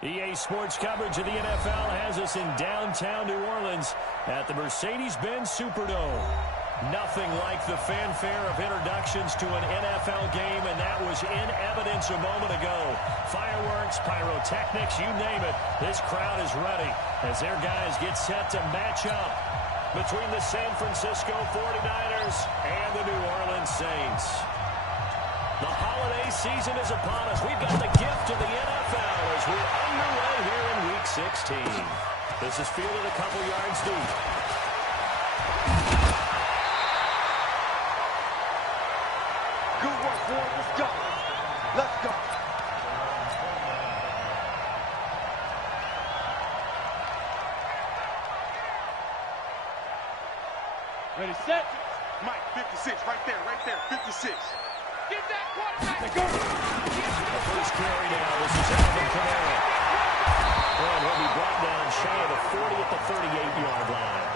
EA Sports coverage of the NFL has us in downtown New Orleans at the Mercedes-Benz Superdome. Nothing like the fanfare of introductions to an NFL game, and that was in evidence a moment ago. Fireworks, pyrotechnics, you name it. This crowd is ready as their guys get set to match up between the San Francisco 49ers and the New Orleans Saints. The holiday season is upon us. We've got the gift of the NFL as we're underway here in Week 16. This is fielded a couple yards deep. Good work, boy. Let's go. Let's go. Ready, set. Mike, 56, right there, 56. Get that quarterback. The first carry now. This is Alvin Kamara. And he'll be brought down shy of the 40 at the 38-yard line.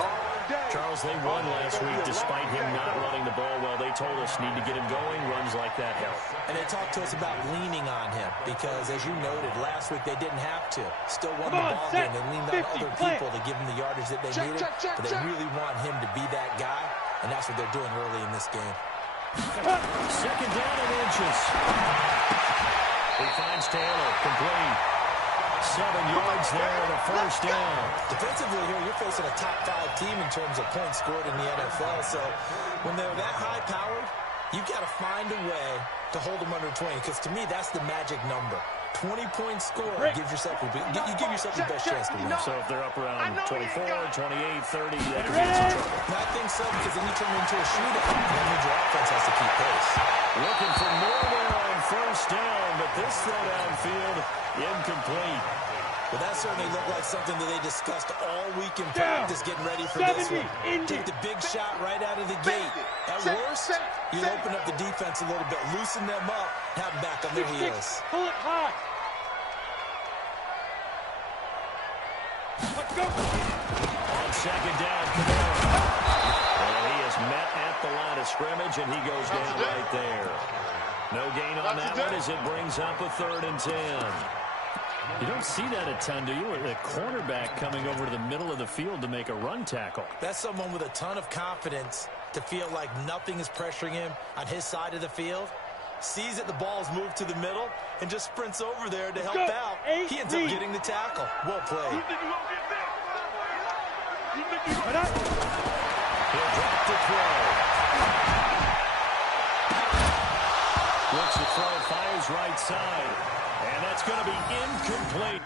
Long day. Charles, they won last week despite him not running the ball well. They told us need to get him going. Runs like that help. And they talked to us about leaning on him because, as you noted, last week they didn't have to. Still won the ball game. They leaned on other people to give him the yardage that they needed. But they really want him to be that guy, and that's what they're doing early in this game. Second down and inches. He finds Taylor, complete. 7 yards there and a first down. Defensively here, you're facing a top 5 team in terms of points scored in the NFL. So when they're that high-powered, you've got to find a way to hold them under 20. Because to me, that's the magic number. 20-point score gives yourself you give yourself the best chance to win. So if they're up around 24, 28, 30, that could be some trouble. I think so, because then you turn it into a shootout. And that means your offense has to keep pace. Looking for more there on first down, but this throw downfield incomplete. Well, that certainly looked like something that they discussed all week in practice, getting ready for this one. Take the big shot right out of the gate. At worst, you open up the defense a little bit, loosen them up, have them back on their heels. Pull it high. Let's go. On second down, Kamara. And he is met at the line of scrimmage, and he goes down right there. No gain on that one as it brings up a 3rd and 10. You don't see that a ton, do you? A cornerback coming over to the middle of the field to make a run tackle. That's someone with a ton of confidence to feel like nothing is pressuring him on his side of the field. Sees that the ball's moved to the middle and just sprints over there to help out. He ends up getting the tackle. Well played. He'll drop to throw. Looks to throw, fires right side. And that's going to be incomplete.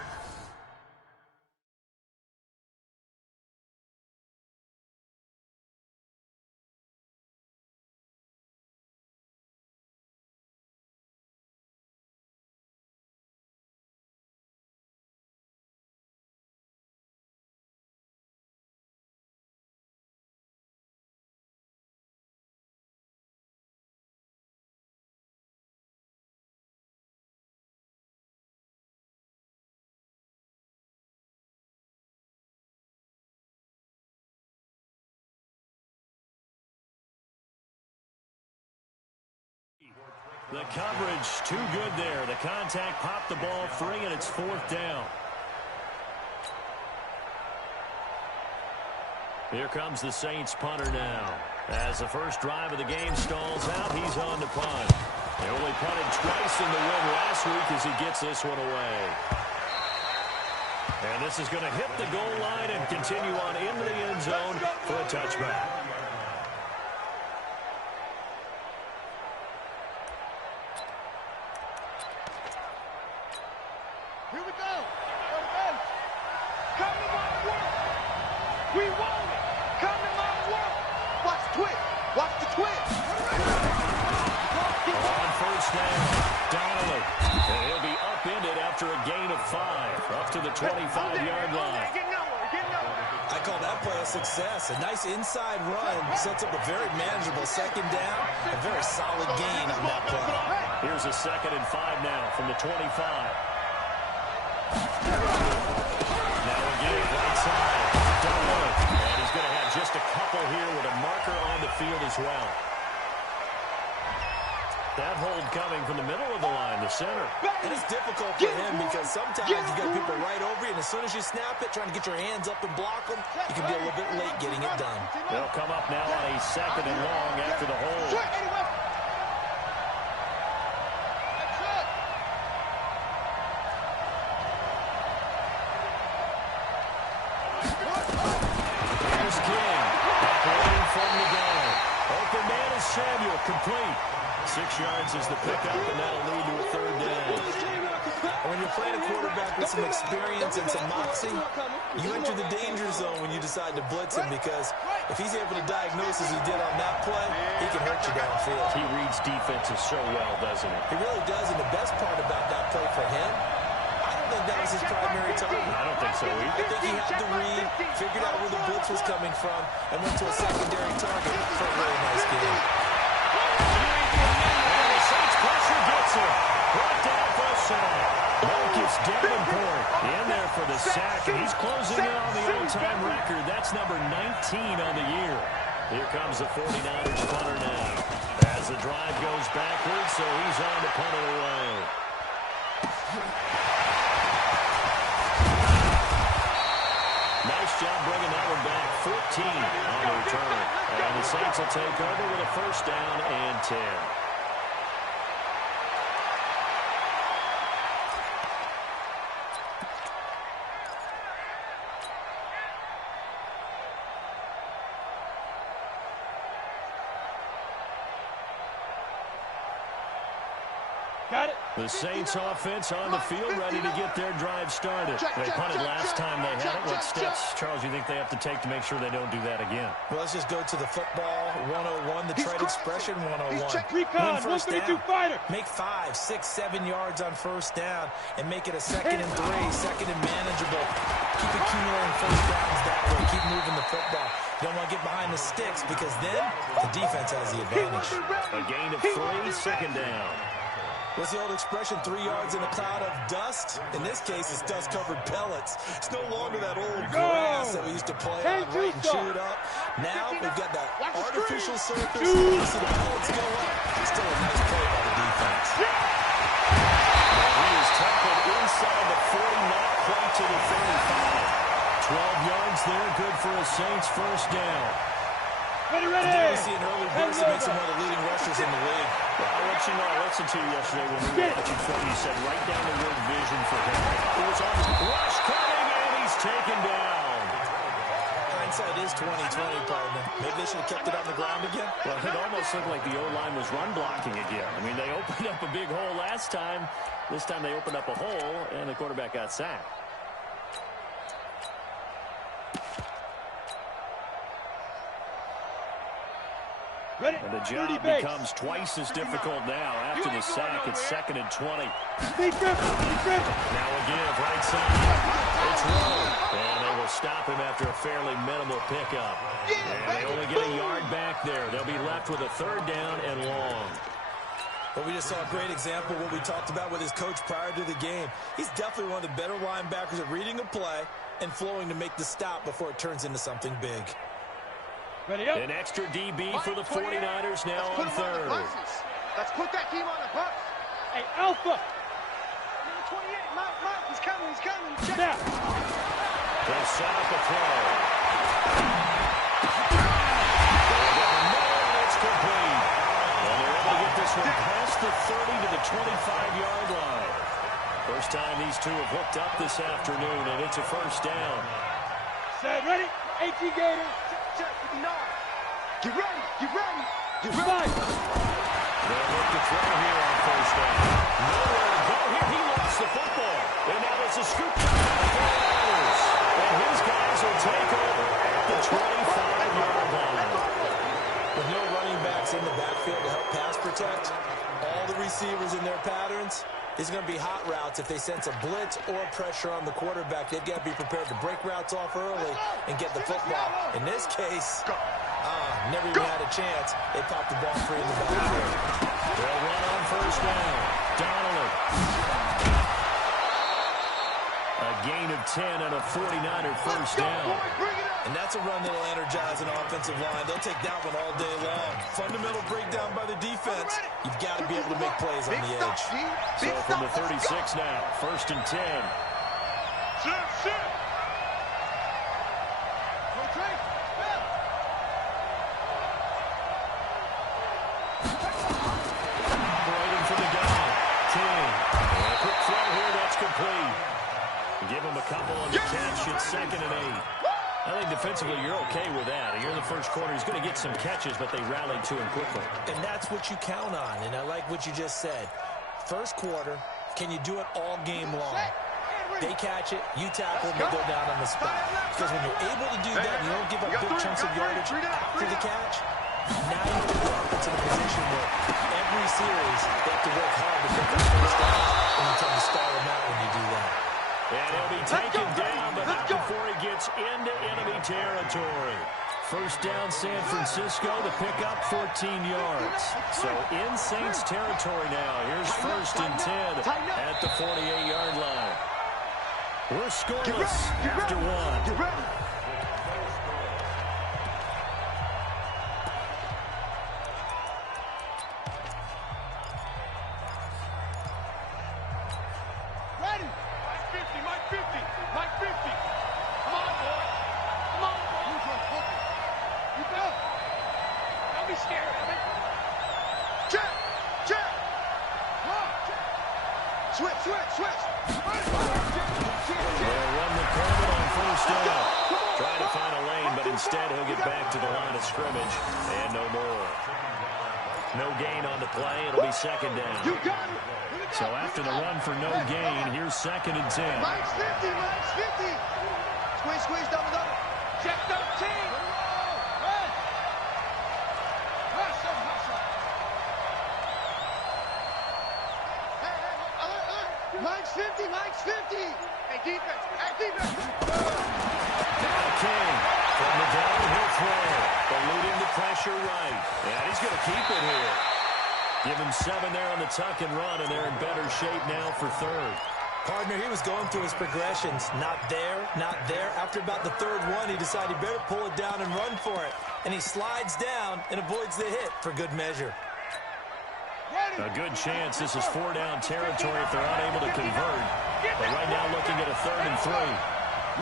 The coverage too good there. The contact popped the ball free, and it's 4th down. Here comes the Saints punter now. As the first drive of the game stalls out, he's on to punt. They only punted twice in the win last week as he gets this one away. And this is going to hit the goal line and continue on into the end zone for a touchback. Here we go. Come to my work. We want it. Come to my work. Watch the twist. Watch the twist. On first down, Donnelly. And he'll be upended after a gain of 5, up to the 25-yard line. I call that play a success. A nice inside run sets up a very manageable second down. A very solid gain on that play. Here's a 2nd and 5 now from the 25. Now again, right side, Donnelly. And he's going to have just a couple here with a marker on the field as well. That hold coming from the middle of the line, the center. And it's difficult for him because sometimes you got people right over you, and as soon as you snap it, trying to get your hands up and block them, you can be a little bit late getting it done. They'll come up now on a 2nd and long after the hold. Here's King. Operating from the goal. Open man is Samuel, complete. 6 yards is the pickup, and that'll lead to a 3rd down. When you're playing a quarterback with some experience and some moxie, you enter the danger zone when you decide to blitz him, because if he's able to diagnose as he did on that play, he can hurt you downfield. He reads defenses so well, doesn't he? He really does, and the best part about that play for him, I don't think that was his primary target. I don't think so either. I think he had the read, figured out where the blitz was coming from, and went to a secondary target for a really nice game. Pressure gets him. Brought down for a sack. Marcus Davenport in there for the sack, and he's closing in on the all-time record. That's number 19 on the year. Here comes the 49ers punter now. As the drive goes backwards, so he's on to punt it away. Nice job bringing that one back. 14 on the return. And the Saints will take over with a 1st down and 10. Got it. The Saints offense on the field, ready to get their drive started. They punted last time they had it. What steps, Charles, you think they have to take to make sure they don't do that again? Well, let's just go to the football 101, the trade expression 101. Recon, 132 fighter. Make 5, 6, 7 yards on 1st down and make it a 2nd and 3, 2nd and manageable. Keep accumulating 1st downs that way. Keep moving the football. You don't want to get behind the sticks, because then the defense has the advantage. A gain of 3, 2nd down. What's the old expression, 3 yards in a cloud of dust? In this case, it's dust-covered pellets. It's no longer that old grass that we used to play on, right, and chew it up. Now we've got that artificial surface. You see the pellets go up. Still a nice play by the defense. He is tackled inside the 40, not quite to the 35. 12 yards there, good for a Saints 1st down. Ready. Today we see an early burst that makes him one of the leading rushers in the league. Well, I'll let you know, I listened to you yesterday when we were watching film. You said right down the word vision for him. It was on rush coming, and he's taken down. Hindsight is 20/20, partner. Maybe they should have kept it on the ground again. Well, it almost looked like the O-line was run blocking again. I mean, they opened up a big hole last time. This time they opened up a hole, and the quarterback got sacked. Ready. And the job becomes twice as difficult now. After the sack, it's 2nd and 20. Now a give, right side. It's Rowe. And they will stop him after a fairly minimal pickup. And they only get a yard back there. They'll be left with a 3rd down and long. But we just saw a great example of what we talked about with his coach prior to the game. He's definitely one of the better linebackers at reading a play and flowing to make the stop before it turns into something big. Ready up. An extra DB for the 49ers now on 3rd. Let's put that team on the bus. Hey, Alpha. Number 28, Mike, he's coming. Check. Now. They'll set up a throw. It's complete. And they're able to get this one past the 30 to the 25-yard line. First time these two have hooked up this afternoon, and it's a 1st down. Set, ready. 18 Gators. Check. No. Get ready. They'll look to throw here on 1st down. Nowhere to go here. He lost the football. And now it's a scoop for the 49ers. And his guys will take over the 25-yard line. With no running backs in the backfield to help pass protect, all the receivers in their patterns, these are going to be hot routes. If they sense a blitz or pressure on the quarterback, they've got to be prepared to break routes off early and get the football. In this case, never even had a chance. They popped the ball free in the backfield. They'll run on 1st down. Donnelly. A gain of 10 and a 49er 1st down. Bring it up. And that's a run that'll energize an offensive line. They'll take that one all day long. Fundamental breakdown by the defense. You've got to be able to make plays on the edge. So from the 36 now, 1st and 10. Sit. Waiting for the guy. King. And a quick throw here. That's complete. Give him a couple on the catch. It's 2nd and 8. I think defensively you're okay with that. Here in the first quarter, he's going to get some catches, but they rallied to him quickly. And that's what you count on, and I like what you just said. First quarter, can you do it all game long? They catch it, you tackle, and they go down on the spot. Because when you're able to do that, and you don't give up big chunks of yardage after the catch, now you put the offense in a position where every series they have to work hard to pick up first down, and you tend to stall them out when you do that. And he'll be taken down, but not before he gets into enemy territory. First down, San Francisco. The pickup, 14 yards. So in Saints territory now. Here's 1st and 10 at the 48-yard line. We're scoreless after one. Switch. They'll run the corner on 1st down. Trying to find a lane, but instead he'll get back to the line of scrimmage. And no more. No gain on the play. It'll be 2nd down. So after the run for no gain, here's 2nd and 10. Mike's 50. Squeeze, double. Check 13. Mike's 50. Hey, defense. Now King from the downhill throw. Eluding the pressure right. And he's going to keep it here. Give him 7 there on the tuck and run, and they're in better shape now for 3rd. Partner, he was going through his progressions. Not there. After about the 3rd one, he decided he better pull it down and run for it. And he slides down and avoids the hit for good measure. A good chance this is 4-down territory if they're unable to convert. But right now looking at a 3rd and 3.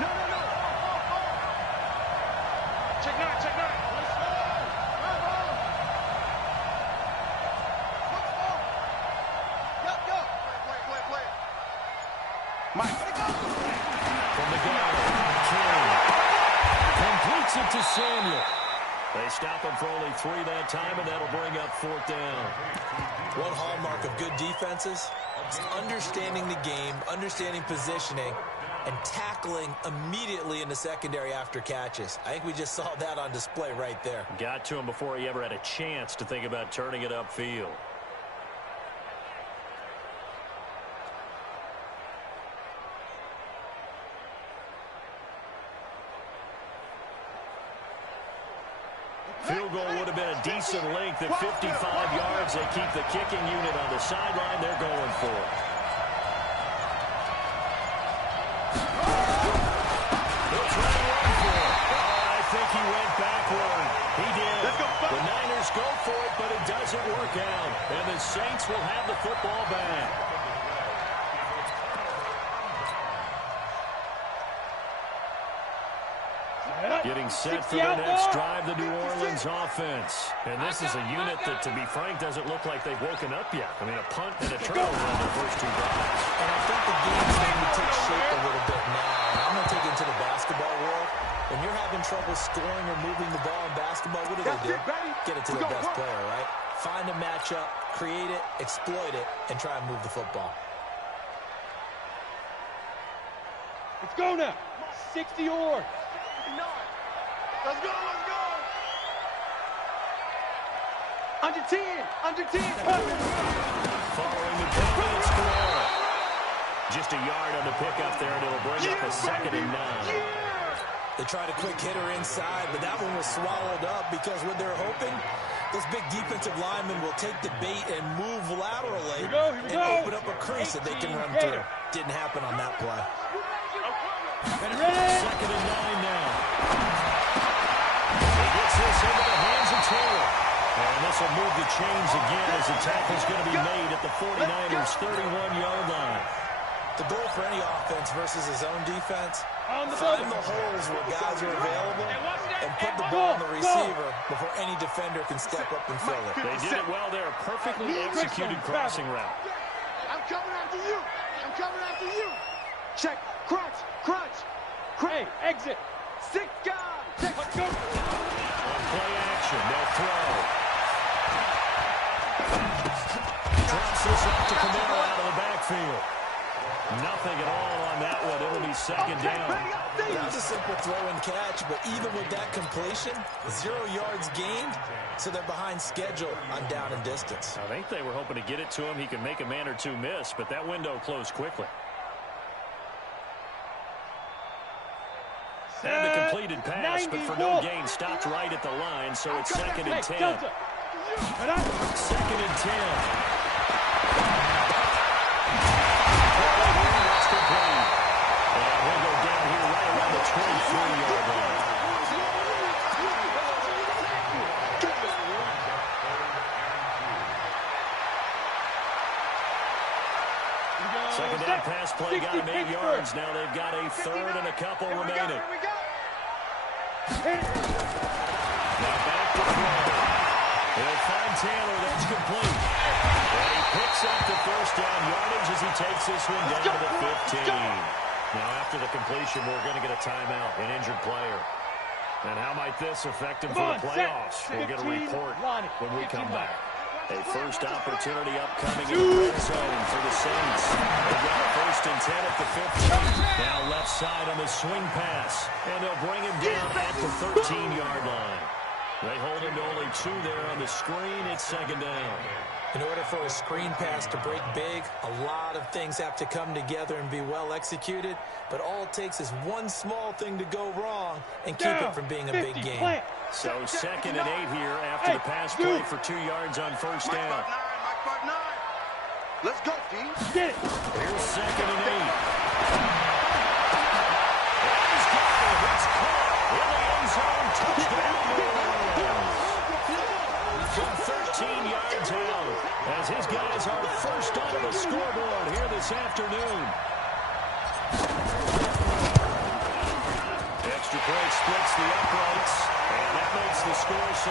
No. Check 9. Play. Mike. From the gun, King completes it to Samuel. They stop him for only 3 that time, and that'll bring up 4th down. One hallmark of good defenses is understanding the game, understanding positioning, and tackling immediately in the secondary after catches. I think we just saw that on display right there. Got to him before he ever had a chance to think about turning it upfield. Field goal would have been a decent length at 55 yards. They keep the kicking unit on the sideline. They're going for it. They'll try to run for it. Oh, I think he went backward. He did. The Niners go for it, but it doesn't work out. And the Saints will have the football back. Getting set for their next drive, the New Orleans offense. And this is a unit that, to be frank, doesn't look like they've woken up yet. I mean, a punt and a turnover on their first 2 drives. And I think the game's starting to take shape a little bit now. And I'm going to take it into the basketball world. When you're having trouble scoring or moving the ball in basketball, what do they do? Get it to the best player, right? Find a matchup, create it, exploit it, and try and move the football. Let's go now. 60 or. Let's go. Under 10. Following the penalty, it's score. Just a yard on the pickup there, and it'll bring up a 2nd and 9. They tried a quick hitter inside, but that one was swallowed up because what they're hoping, those big defensive linemen will take the bait and move laterally and open up a crease that they can run through. Didn't happen on that play. 2nd and 9 now. And this will move the chains again as the tackle's going to be made at the 49ers' 31-yard line. The goal for any offense versus his own defense, On the find building. the holes where guys are available and put the ball on the receiver before any defender can step up and fill it. They did it well there. Perfectly executed crossing route. I'm coming after you. I'm coming after you. Check. Crunch. Crunch. Hey, exit. 6 guys. Let's go. On play action, they'll throw. Drops this up to Camaro out of the backfield. Nothing at all on that one. It'll be second down. That was a simple throw and catch, but even with that completion, 0 yards gained, so they're behind schedule on down and distance. I think they were hoping to get it to him. He could make a man or two miss, but that window closed quickly. And the completed pass, but for no gain, stopped right at the line, so it's second and 10. Delta. Second and 10. And we'll go down here right around the 23-yard line. Second down pass play got him 8 yards. Now they've got a third and a couple remaining. Now back to throw. He'll find Taylor. That's complete. And he picks up the first down yardage as he takes this one down to the 15. Now after the completion, we're going to get a timeout, an injured player. And how might this affect him for the playoffs? We'll get a report when we come back. A first opportunity upcoming in the red zone for the Saints. They've got a first and 10 at the 15. Now left side on the swing pass. And they'll bring him down at the 13-yard line. They hold him to only 2 there on the screen. It's second down. In order for a screen pass to break big, a lot of things have to come together and be well executed. But all it takes is one small thing to go wrong and keep it from being a big game. So second and 8 here after the pass play for 2 yards on first down. Mike Part 9. Let's go, D. Get it. Here's second and 8. He's got it. It's caught in the end zone. Touchdown, New Orleans. From 13 yards out as his guys are first onto the scoreboard here this afternoon. Extra point splits the uprights, and that makes the score 7-0.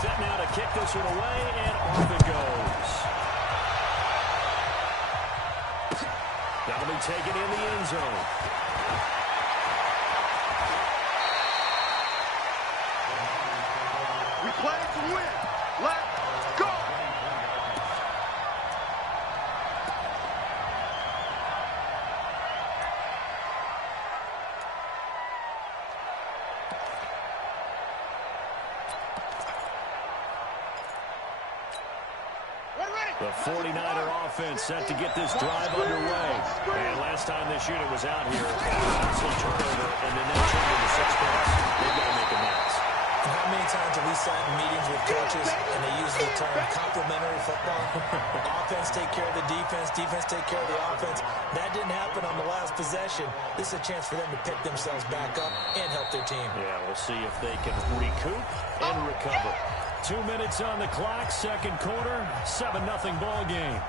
Set now to kick this one away, and off it goes. That'll be taken in the end zone. We play to win. Let's go. The 49er offense set to get this drive underway. And last time this unit was out here, costly turnover, and then they turned into 6 points. They've got to make amends. And how many times have we sat in meetings with coaches and they use the term complementary football? Offense take care of the defense, defense take care of the offense. That didn't happen on the last possession. This is a chance for them to pick themselves back up and help their team. Yeah, we'll see if they can recoup and recover. 2 minutes on the clock, second quarter, 7-0 ball game.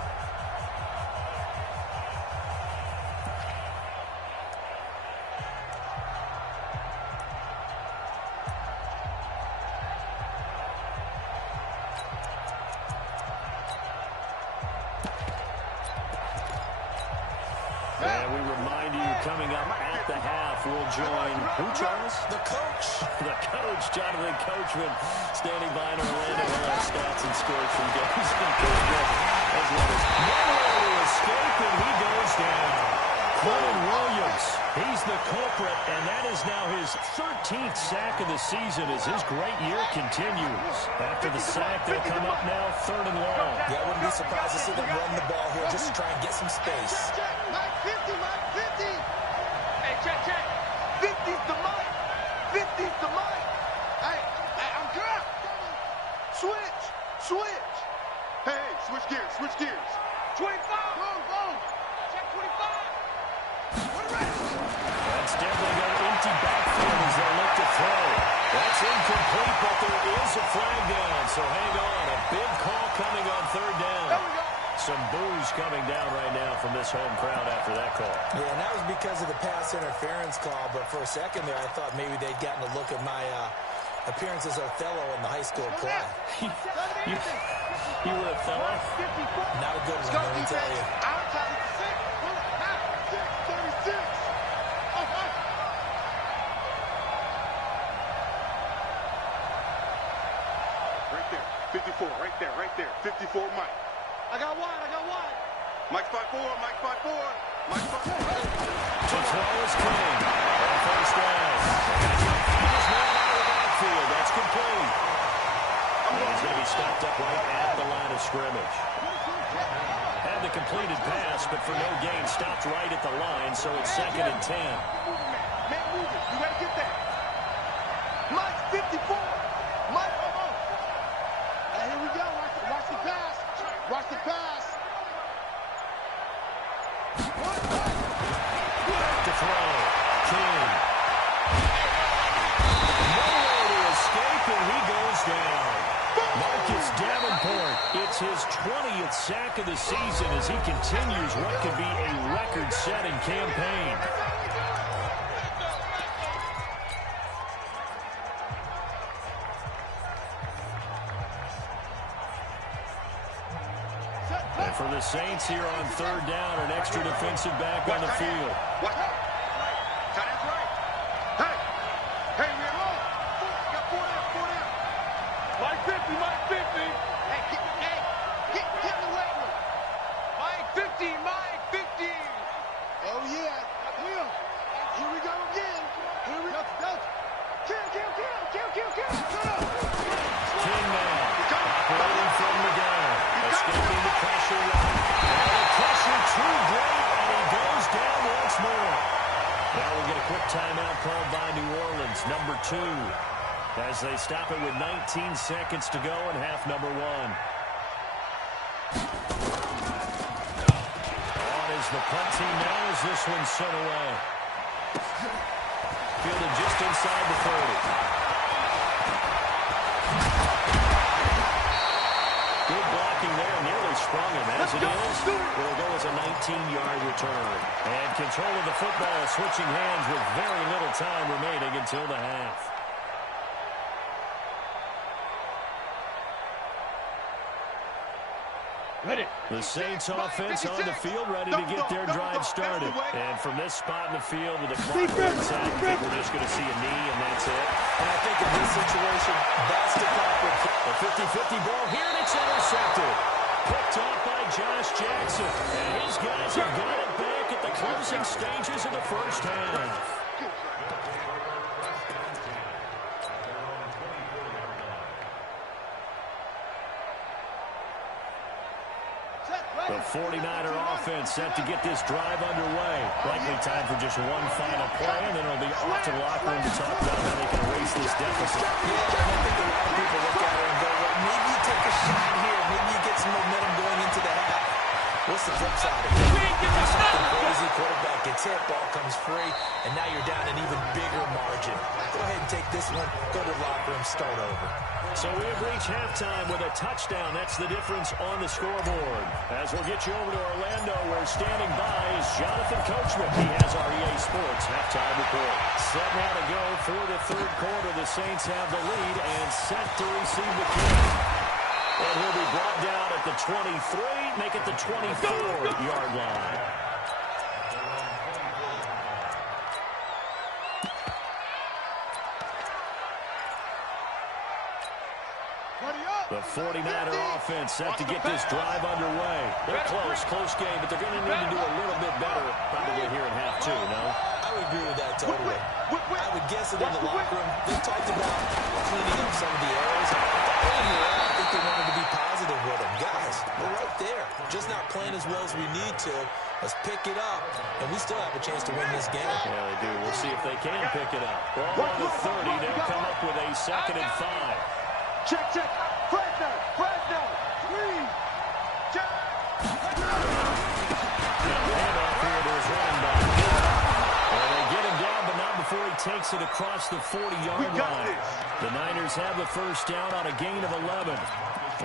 And we remind you, coming up at the half, we'll join who, Charles? The coach. The coach, Jonathan Coachman, standing by in Orlando with our stats and scores from games. As well as nowhere to escape, and he goes down. Quentin Williams, he's the culprit, and that is now his 13th sack of the season as his great year continues. After the sack, they'll come up now third and long. Yeah, I wouldn't be surprised to see them run the ball here just to try and get some space. Mike 50, Mike 50. Hey, check. 50's the Mike. 50's the Mike. Hey, I'm good. Switch. Hey, switch gears. 25. Boom. Check 25. That It's definitely got an empty backfield as they look to throw. That's incomplete, but there is a flag down. So hang on. A big call coming on third down. There we go. Some boos coming down right now from this home crowd after that call. Yeah, and that was because of the pass interference call. But for a second there, I thought maybe they'd gotten a look at my appearance as Othello in the high school play. You were Othello? Not a good one, let me tell you. Outside 6, 36. Right there, 54, right there, 54, Mike. I got wide. Mike's 5'4", Mike's 5'4", Mike's 5'4". To throw is clean. On first down. He's not out of the backfield. That's complete. And he's going to be stopped up right at the line of scrimmage. Had the completed pass, but for no gain, stopped right at the line, so it's 2nd and 10. Man, move it. You gotta get that. Mike's 54. Mike, Hey, here we go. Watch the pass. Watch the pass. To throw. King. No way to escape, and he goes down. Marcus Davenport, it's his 20th sack of the season as he continues what could be a record-setting campaign. And for the Saints here on third down, an extra defensive back on the field. Watch out. Tight end's right. Hey, we're on. Got 4 down. Mike 50. Hey, get in the weight room. Mike 50. Oh, yeah. Will. Here we go again. Go. Kill. King now, operating from the gun, escaping the pressure line. And the pressure too great, and he goes down once more. Now we'll get a quick timeout called by New Orleans, number 2, as they stop it with 19 seconds to go in half number 1. On as the punt team now as this one's sent away. Fielded just inside the 30. Good blocking there, nearly sprung him. As it is, it'll go as a 19-yard return. And control of the football switching hands with very little time remaining until the half. The Saints offense on the field ready to get their drive started. And from this spot in the field with a clock inside, I think we're just going to see a knee, and that's it. And I think in this situation, that's the proper. A 50-50 ball here, and it's intercepted. Picked off by Josh Jackson. And his guys have got it back at the closing stages of the first half. The 49er offense set to get this drive underway. Likely time for just one final play, and then it'll be off to the locker room to talk about how they can erase this deficit. Yeah, and I think a lot of people look at it and go, well, maybe you take a shot here. Maybe you get some momentum going into the half. What's the flip side of it? Do something crazy, quarterback gets hit, ball comes free, and now you're down an even bigger margin. Go ahead and take this one, go to the locker room, start over. So we have reached halftime with a touchdown. That's the difference on the scoreboard. As we'll get you over to Orlando, where standing by is Jonathan Coachman. He has our EA Sports halftime report. 7 out to go for the third quarter. The Saints have the lead and set to receive the kick. And he'll be brought down at the 23, make it the 24-yard line. The 49er offense set to get this drive underway. They're close game, but they're going to need to do a little bit better probably here in half 2, no? I would agree with that totally. I would guess that in the locker room, they talked about cleaning up some of the errors. Overall, I think they wanted to be positive with them. Guys, we're right there. Just not playing as well as we need to. Let's pick it up, and we still have a chance to win this game. Yeah, they do. We'll see if they can pick it up. Ball on the 30. They'll come up with a 2nd and 5. Check. Fresno. 3, check. Handoff here to his running back. And they get him down takes it across the 40-yard line. The Niners have the first down on a gain of 11.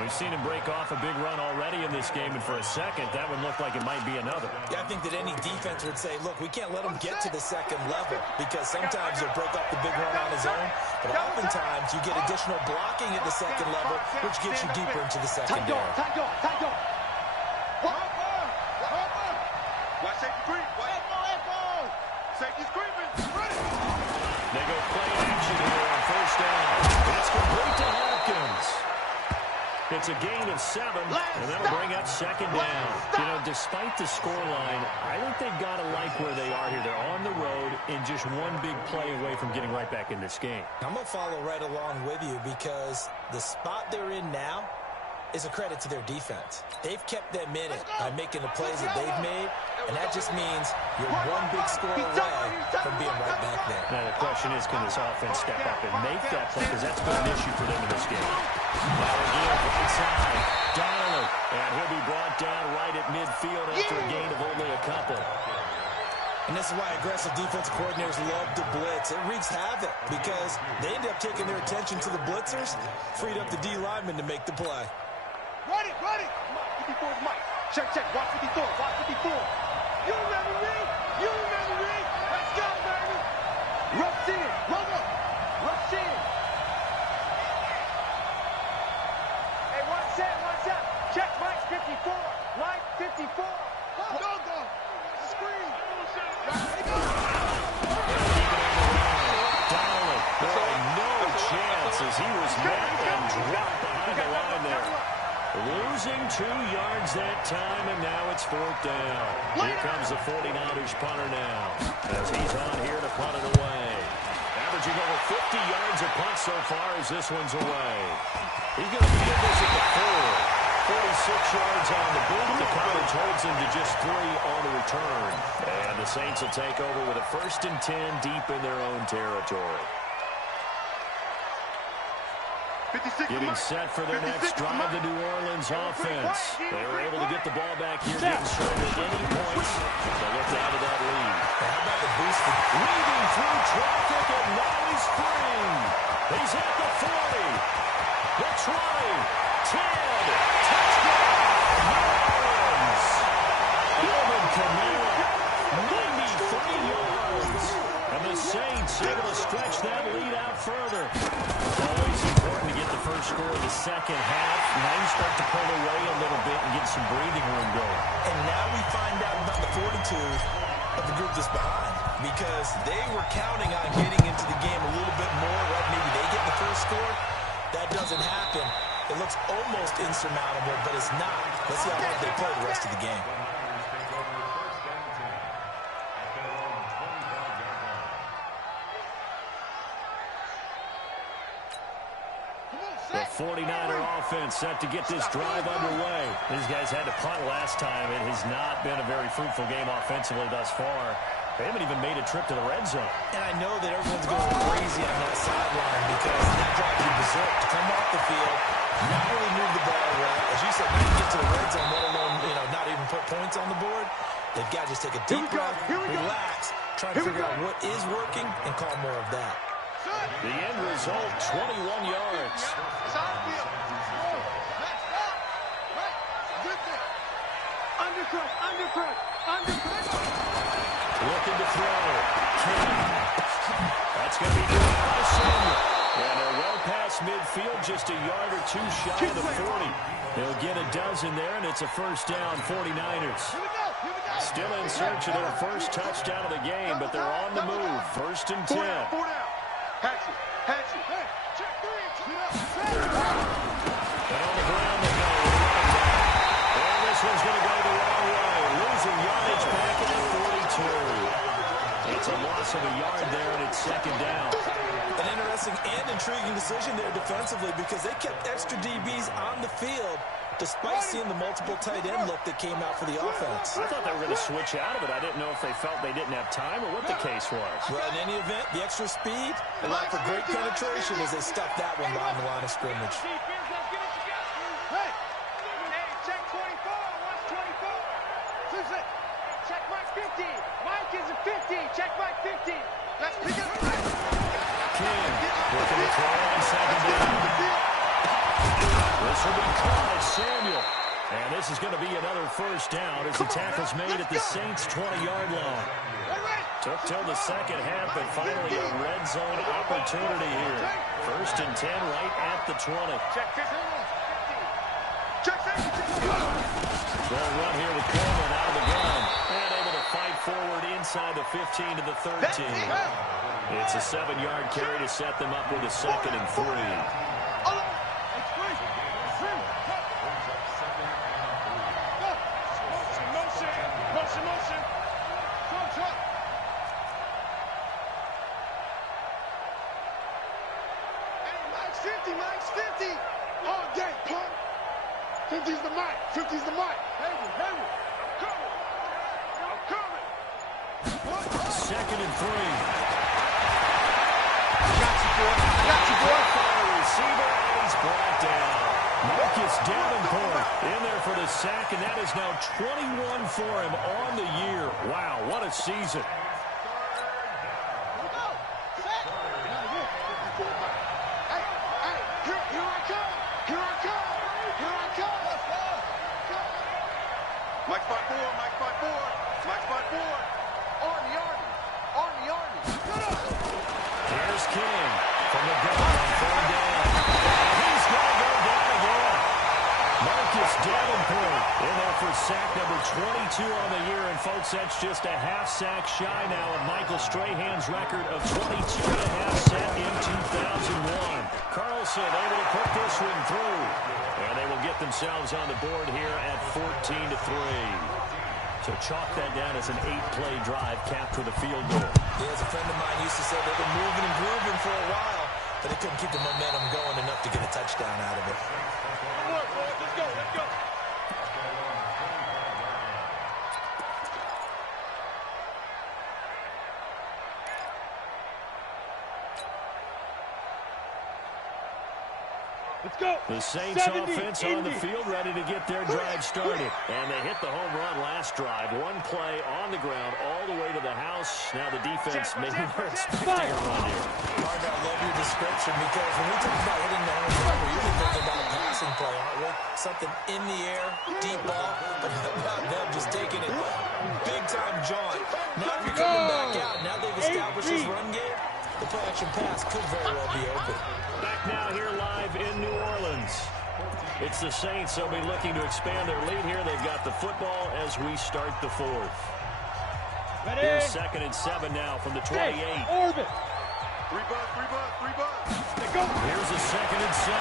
We've seen him break off a big run already in this game, and for a second, that would look like it might be another. Yeah, I think that any defense would say, look, we can't let him get to the second level because sometimes he'll break off the big run on his own, but oftentimes you get additional blocking at the second level, which gets you deeper into the secondary. Watch safety creep. Safety's creeping. They go play action here on first down. It's complete to Hopkins. It's a gain of 7, and that'll bring up second down. You know, despite the scoreline, I think they've got to like where they are here. They're on the road and just one big play away from getting right back in this game. I'm going to follow right along with you because the spot they're in now is a credit to their defense. They've kept them in it by making the plays that they've made, and that just means you're one big score away from being right back there. Now the question is, can this offense step up and make that play, because that's been an issue for them in this game. Now again, right side, Gotw, and he'll be brought down right at midfield after a gain of only a couple. And this is why aggressive defense coordinators love to blitz. It wreaks havoc because they end up taking their attention to the blitzers, freed up the D lineman to make the play. Ready. 54 is Mike. Check. Watch 54. You ready? Let's go, baby. Rush in. Rush in. Hey, watch out. Check Mike's 54. Mike 54. Go. Screen. No chance as he was met and dropped behind the line there. Losing 2 yards that time, and now it's 4th down. Here comes the 49ers punter now, as he's on here to punt it away. Averaging over 50 yards a punt so far as this one's away. He's going to field this at the 4. 46 yards on the boot. The coverage holds him to just 3 on the return. And the Saints will take over with a 1st and 10 deep in their own territory. Getting set for their next drive, the New Orleans offense. They were able to get the ball back here, getting started at any points. They look out of that lead. How about the boost? Weaving through traffic, and now he's free. He's at the 40, the 20, 10, touchdown, New Orleans. Alvin Kamara, 93 yards. And the Saints able to stretch that lead out further. Always important to get the first score of the second half. Now you start to pull away a little bit and get some breathing room going. And now we find out about the fortitude of the group that's behind, because they were counting on getting into the game a little bit more, right? Maybe they get the first score. That doesn't happen. It looks almost insurmountable, but it's not. Let's see how hard they play the rest of the game. The 49er offense set to get this drive underway. These guys had to punt last time. It has not been a very fruitful game offensively thus far. They haven't even made a trip to the red zone. And I know that everyone's going crazy on that sideline because that drives you berserk to come off the field, not really move the ball right. As you said, not get to the red zone, let alone, not even put points on the board. They've got to just take a deep breath, relax, try to figure out what is working, and call more of that. The end result, 21 yards. Undercut. Looking to throw. That's going to be good by Samuel. And they're well past midfield, just a yard or 2 shy of the 40. They'll get a dozen there, and it's a first down, 49ers. Still in search of their first touchdown of the game, but they're on the move. 1st and 10. Hatchet. Check 3. And on the ground they go. And this one's going to go the wrong way. Losing yardage back at the 42. It's a loss of a yard there, and it's 2nd down. An interesting and intriguing decision there defensively because they kept extra DBs on the field despite seeing the multiple tight end look that came out for the offense. I thought they were going to switch out of it. I didn't know if they felt they didn't have time or what the case was. Well, in any event, the extra speed allowed for great penetration as they stuffed that one behind the line of scrimmage. Hey, check 24. Watch 24. Check Mike 50. Mike is a 50. Check Mike 50. King looking to throw on second down. This will be caught at Samuel. And this is going to be another first down as the tackle's made at the Saints' 20-yard line. Took till the second half, but finally a red zone opportunity here. First and 10 right at the 20. They'll run here with Coleman out of the gun. And able to fight forward inside the 15 to the 13. It's a 7-yard carry to set them up with a 2nd and 3. Mike's 50. All day, punk. 50's the mic. 50's the mic. Hayward. I'm coming. 2nd and 3. I got you, boy. Receiver, and he's brought down. Marcus Davenport in there for the sack, and that is now 21 for him on the year. Wow, what a season. Mike's 5'4". Arnie. Here's King from the gun on 3rd down. He's going to go down again. Marcus Davenport in there for sack number 22 on the year. And, folks, that's just a half sack shy now of Michael Strahan's record of 22.5 set in 2001. Carlson able to put this one through. And they will get themselves on the board here at 14-3. So chalk that down as an 8-play drive capped with a field goal. Yeah, as a friend of mine used to say, they've been moving and grooving for a while, but they couldn't keep the momentum going enough to get a touchdown out of it. Let's go. Let's go. The Saints offense on the field, ready to get their drive started. And they hit the home run last drive. One play on the ground all the way to the house. Now the defense maybe they're expecting a run here. Mark, I love your description because when we talk about hitting the home run, we're usually thinking about a passing play, aren't we? Something in the air, deep ball, but how about them just taking it big-time jaunt. Now if you're coming back out, now they've established this run game, the play-action pass could very well be open. Back now here live in New Orleans. It's the Saints. They'll be looking to expand their lead here. They've got the football as we start the 4th. Ready? Here's 2nd and 7 now from the 28. Hey, orbit. 3 bucks. Let go. Here's a 2nd and 7.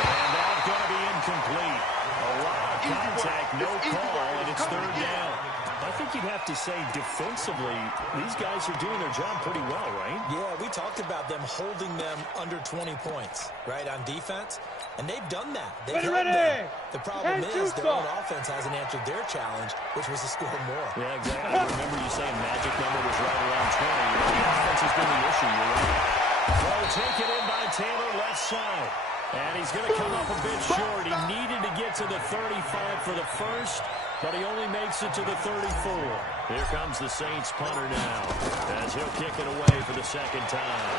And that's going to be incomplete. A lot of contact, no call, and it's 3rd down. I think you'd have to say defensively, these guys are doing their job pretty well, right? Yeah, we talked about them holding them under 20 points, right, on defense, and they've done that. They've held them. The problem is their own offense hasn't answered their challenge, which was to score more. Yeah, exactly. I remember you saying magic number was right around 20. The offense has been the issue, you're right. Well, taken in by Taylor, left side. And he's going to come up a bit short. He needed to get to the 35 for the first, but he only makes it to the 34. Here comes the Saints punter now, as he'll kick it away for the 2nd time.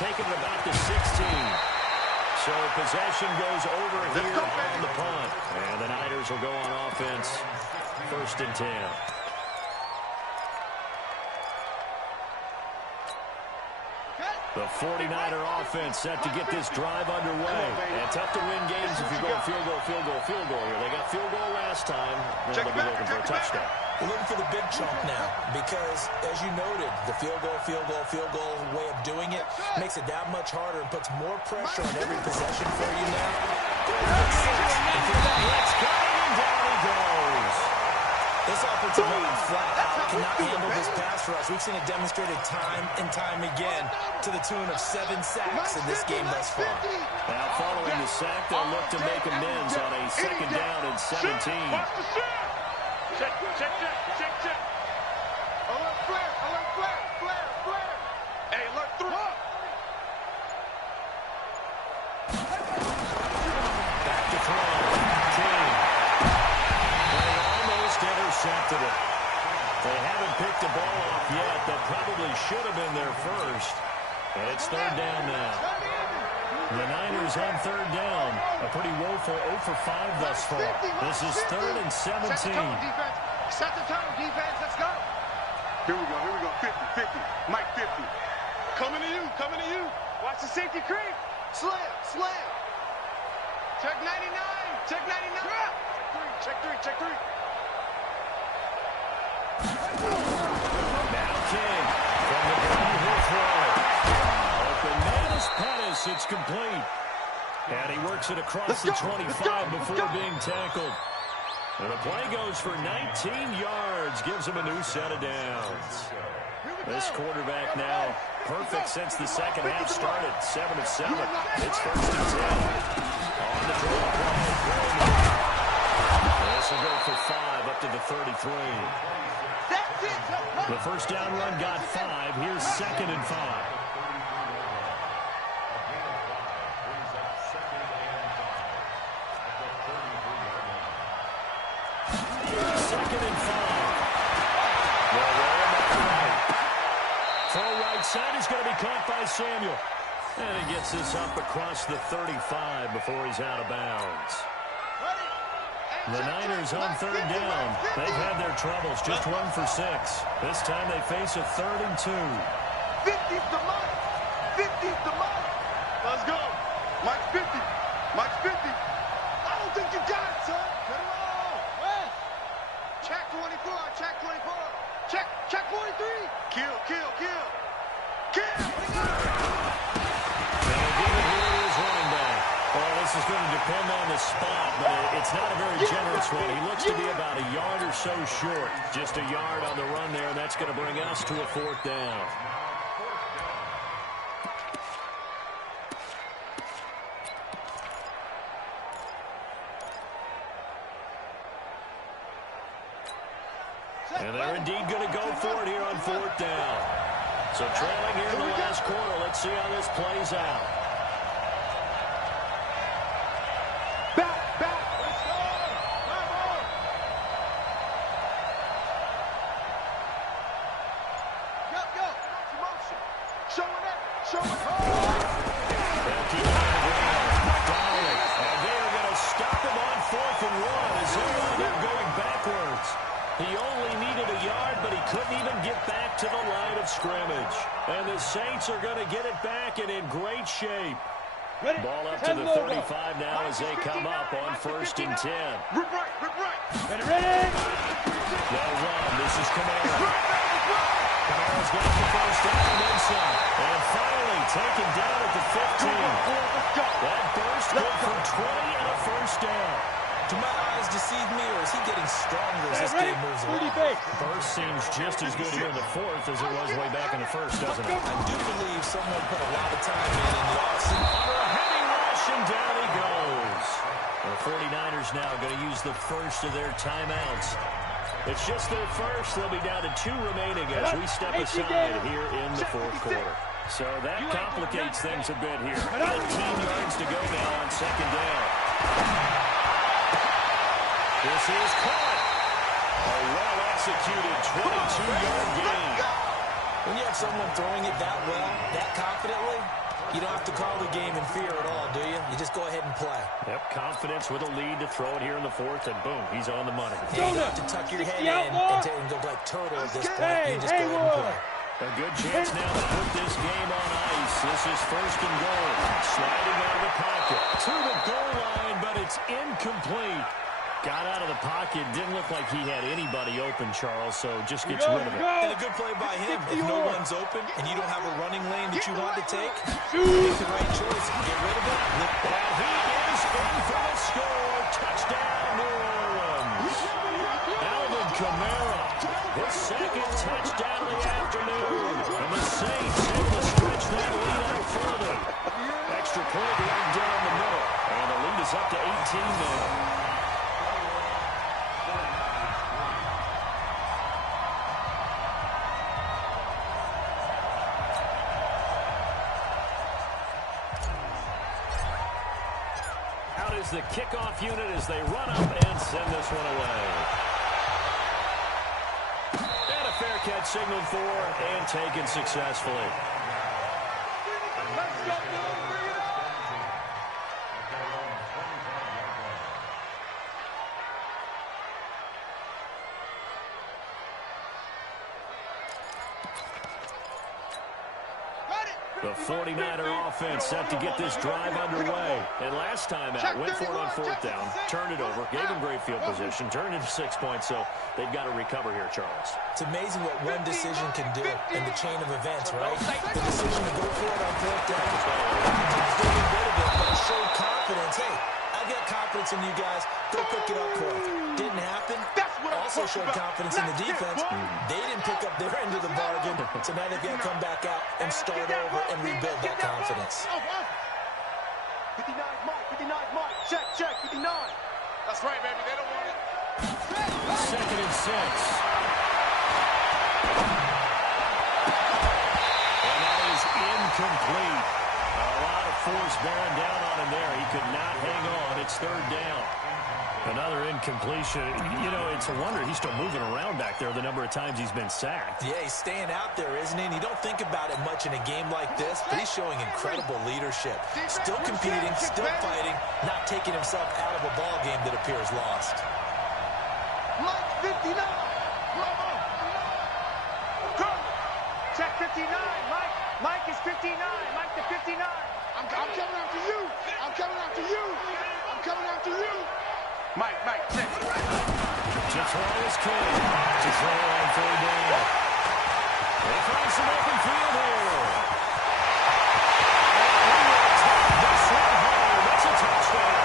Taking it about the 16. So possession goes over here on the punt. And the Niners will go on offense, 1st and 10. The 49er offense set to get this drive underway. And tough to win games if you're going field goal here. They got field goal last time. Now they'll be looking for a touchdown. We're looking for the big chunk now because, as you noted, the field goal way of doing it makes it that much harder and puts more pressure on every possession for you now. Let's go, and down he goes. This offensive line flat out cannot handle this pass rush. We've seen it demonstrated time and time again to the tune of 7 sacks in this game thus far. Now following the sack, they'll look to make amends on a 2nd down and 17. Check. Alert flare. Hey, alert through. Back to throw. King. Running on really should have been there first. And it's third down now. The Niners on third down. A pretty woeful 0 for 5 thus far. This is 3rd and 17. Set the tone, defense. Let's go. Here we go. 50, 50. Mike 50. Coming to you. Watch the safety creep. Slam. Check 99. Check three. Now King from the ground will throw. Open man is Pettis. It's complete. And he works it across the 25 before being tackled. And the play goes for 19 yards. Gives him a new set of downs. This quarterback now perfect since the second half started. 7 of 7. It's 1st and 10. On the draw play. This will go for 5 up to the 33. The first down run got 5. Here's 2nd and 5. Second and 5. They'll roll him out right. Full right side is going to be caught by Samuel. And he gets this up across the 35 before he's out of bounds. The Niners on third down. They've had their troubles, just 1 for 6. This time they face a 3rd and 2. 50's the Mike. 50's the Mike. Let's go. Mike 50. I don't think you got it, son. Get him on. Check 24. Check 43. Kill. This is going to depend on the spot, but it's not a very generous one. He looks to be about a yard or so short. Just a yard on the run there, and that's going to bring us to a 4th down. And they're indeed going to go for it here on 4th down. So trailing here in the last quarter. Let's see how this plays out. Saints are going to get it back and in great shape. Ball up to the 35 now as they come up on 1st and 10. Rip right. Ready. They'll run. This is Kamara. Kamara's got the first down and then some. And finally taken down at the 15. That burst good for 20 and a first down. Do my eyes deceive me, or is he getting stronger as this game moves along? Burst seems just as good here in the 4th as it was way back in the 1st, doesn't it? I do believe someone put a lot of time in the offseason. Under a heavy rush, and down he goes. The 49ers now going to use the first of their timeouts. It's just their first. They'll be down to 2 remaining as we step aside here in the 4th quarter. So that complicates things a bit here. 18 yards to go now on 2nd down. This is caught. A well-executed 22-yard gain. When you have someone throwing it that well, that confidently, you don't have to call the game in fear at all, do you? You just go ahead and play. Yep, confidence with a lead to throw it here in the 4th, and boom, he's on the money. And you don't have to tuck your head in and go like turtle at this point. You just go ahead and play. A good chance now to put this game on ice. This is 1st and goal. Sliding out of the pocket to the goal line, but it's incomplete. Got out of the pocket. Didn't look like he had anybody open, Charles, so just gets rid of it. And a good play by him. If no one's open and you don't have a running lane that you want to take, make the right choice. Get rid of it. And he is in for the score. Touchdown, New Orleans. Alvin Kamara, his 2nd touchdown of the afternoon. And the Saints able to stretch that lead out further. Extra point right down the middle. And the lead is up to 18 now. The kickoff unit as they run up and send this one away. And a fair Marquette signaled for and taken successfully. Let's go, Billy. Bring it on. The 49er offense set to get this drive underway. And last time out, went for it on fourth down, turned it over, gave him great field position, turned it to 6 points, so they've got to recover here, Charles. It's amazing what one decision can do in the chain of events, right? The decision to go for it on fourth down. Still a bit of it, but it showed confidence. Hey, I've got confidence in you guys. Go pick it up quick. Didn't happen. Also showed confidence in the defense. They didn't pick up their end of the bargain, so now they've got to come back out and start over and rebuild that confidence. 59 Mike, 59 Mike. Check, 59. That's right, baby. They don't want it. Second and 6. And that is incomplete. A lot of force bearing down on him there. He could not hang on. It's third down. Another incompletion. You know, it's a wonder he's still moving around back there the number of times he's been sacked. Yeah, he's staying out there, isn't he? And you don't think about it much in a game like this, but he's showing incredible leadership. Still competing, still fighting, not taking himself out of a ball game that appears lost. Mike 59. Check 59. Mike is 59. Mike the 59. I'm coming after you. I'm coming after you. I'm coming after you. Mike, check. To throw is King. To throw on third down. They find some open field here. This one home. That's a touchdown.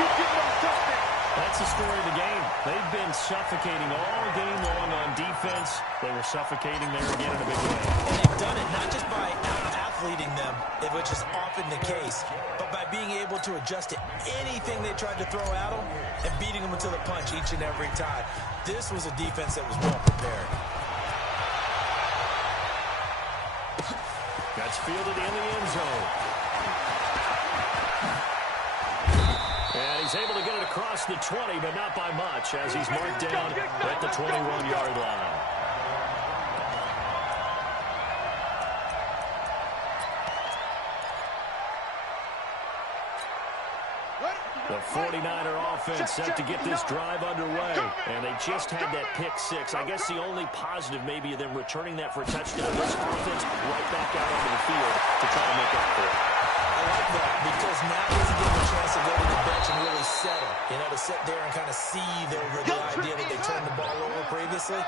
Keep getting those touchdowns. That's the story of the game. They've been suffocating all game long on defense. They were suffocating there again in a big way. And they've done it not just by out-athleting them, which is often the case, but by being able to adjust to anything they tried to throw at them and beating them to the punch each and every time. This was a defense that was well prepared. That's fielded in the end zone. And he's able to get it across the 20, but not by much, as he's marked down at the 21-yard line. The 49er offense set to get this drive underway, and they just had that pick six. I guess the only positive maybe of them returning that for a touchdown. This offense right back out onto the field to try to make up for it. I like that because now he's getting a chance to go to the bench and really settle. You know, to sit there and kind of seethe over the idea that they turned the ball over previously.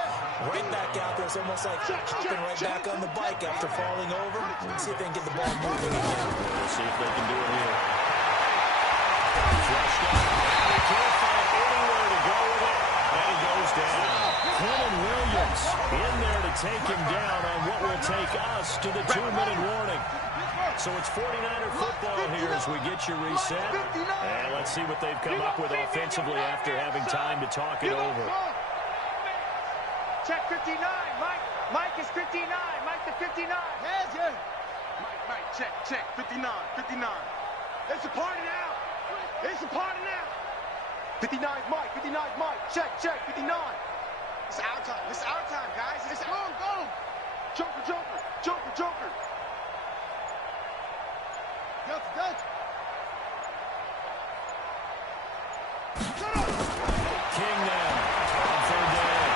Right back out there. It's almost like hopping right back on the bike after falling over. See if they can get the ball moving again. We'll see if they can do it here. Flushed out. They can't find anywhere to go with it. And he goes down. Quentin Williams in there to take him down on what will take us to the 2-minute warning. So it's 49er football here as we get you reset. And let's see what they've come up with offensively after having time to talk it over. Check 59. Mike is 59. Mike the 59. Yeah. Mike, check. 59. It's a party now. It's a party now. 59 Mike. Check. 59. It's our time, guys. It's go. Joker. Go. King now on third down.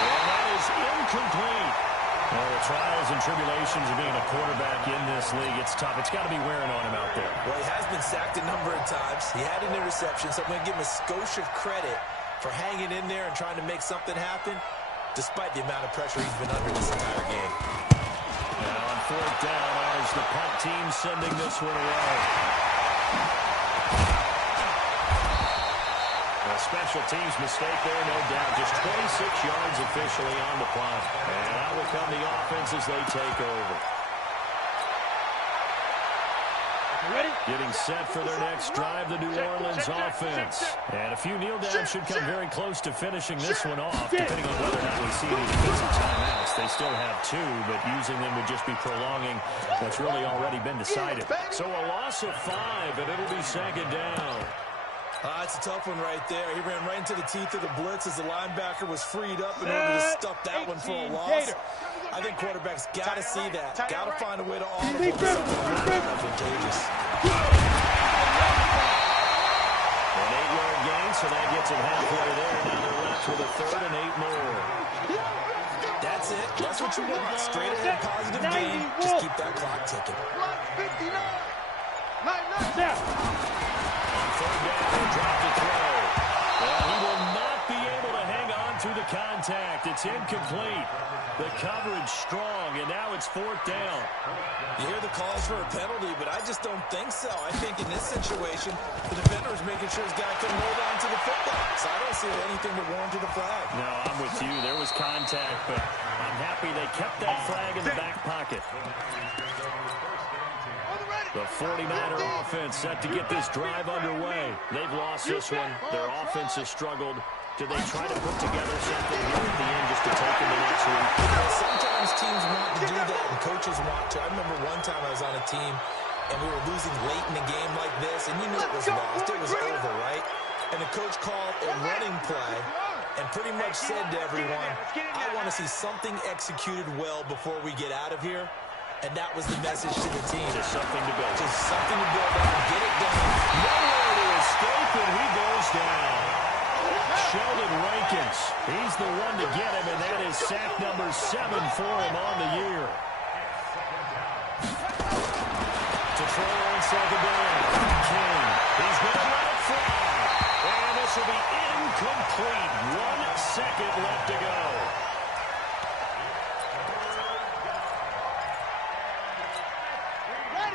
And that is incomplete. Well, the trials and tribulations of being a quarterback in this league, it's tough. It's got to be wearing on him out there. Well, he has been sacked a number of times. He had an interception, so I'm going to give him a skosh of credit for hanging in there and trying to make something happen, despite the amount of pressure he's been under this entire game. Now on fourth down, as the punt team sending this one away. A special teams mistake there, no doubt. Just 26 yards officially on the punt. And out will come the offense as they take over. Ready? Getting set for their next drive, the New Orleans offense. And a few kneel downs should come very close to finishing this one off, depending on whether or not we see any defensive timeouts. They still have 2, but using them would just be prolonging what's really already been decided. So a loss of 5, and it'll be second down. It's a tough one right there. He ran right into the teeth of the blitz as the linebacker was freed up in order to stuff that one for a loss. I think quarterbacks got to see that. Got to find a way to audible something advantageous. An 8-yard gain, so that gets him halfway there. Now they're left with a third and 8 more. That's it. That's what you want. Straight ahead, positive gain. Just keep that clock ticking. 59. Third down, he'll drop the throw. Well, he will not be able to hang on through the contact. It's incomplete. The coverage strong, and now it's 4th down. You hear the calls for a penalty, but I just don't think so. I think in this situation, the defender is making sure his guy couldn't hold on to the football. So I don't see anything to warrant the flag. No, I'm with you. There was contact, but I'm happy they kept that flag in the back pocket. The 49er offense set to get this drive underway. They've lost this one. Their offense has struggled. Do they try to put together something here at the end just to take them to next week? Sometimes teams want to do that, and coaches want to. I remember one time I was on a team, and we were losing late in a game like this, and you knew it was lost. It was over, right? And the coach called a running play and pretty much said to everyone, I want to see something executed well before we get out of here. And that was the message to the team. Just something to build. Just something to build on. Get it done. Nowhere to escape, and he goes down. Sheldon Rankins, he's the one to get him, and that is sack number 7 for him on the year. To throw on second down. King, he's going to let it fly. And this will be incomplete. 1 second left to go.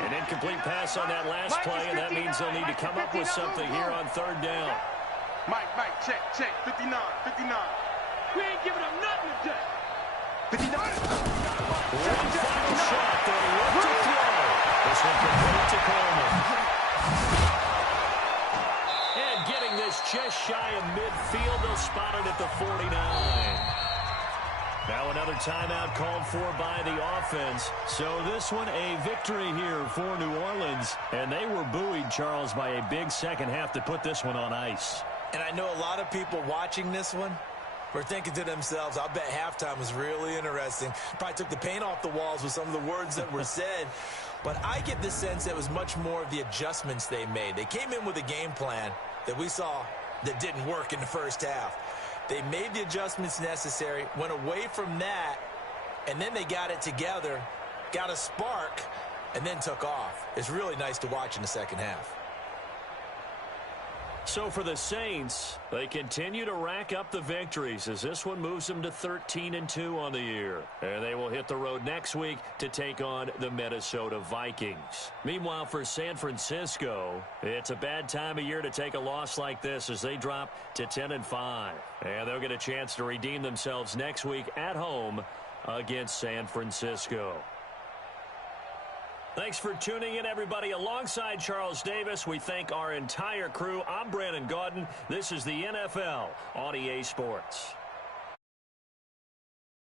An incomplete pass on that last play, and that means they'll need to come up with something here on 3rd down. Mike, check. 59. We ain't giving up nothing today. 59. One final shot. They'll look to throw. This one complete to Coleman. And getting this just shy of midfield, they'll spot it at the 49. Now another timeout called for by the offense. So this one a victory here for New Orleans. And they were buoyed, Charles, by a big second half to put this one on ice. And I know a lot of people watching this one were thinking to themselves, I bet halftime was really interesting. Probably took the paint off the walls with some of the words that were said. But I get the sense that it was much more of the adjustments they made. They came in with a game plan that we saw that didn't work in the first half. They made the adjustments necessary, went away from that, and then they got it together, got a spark, and then took off. It's really nice to watch in the second half. So for the Saints, they continue to rack up the victories as this one moves them to 13-2 on the year. And they will hit the road next week to take on the Minnesota Vikings. Meanwhile, for San Francisco, it's a bad time of year to take a loss like this as they drop to 10-5. And they'll get a chance to redeem themselves next week at home against San Francisco. Thanks for tuning in, everybody. Alongside Charles Davis, we thank our entire crew. I'm Brandon Gotw. This is the NFL on EA Sports.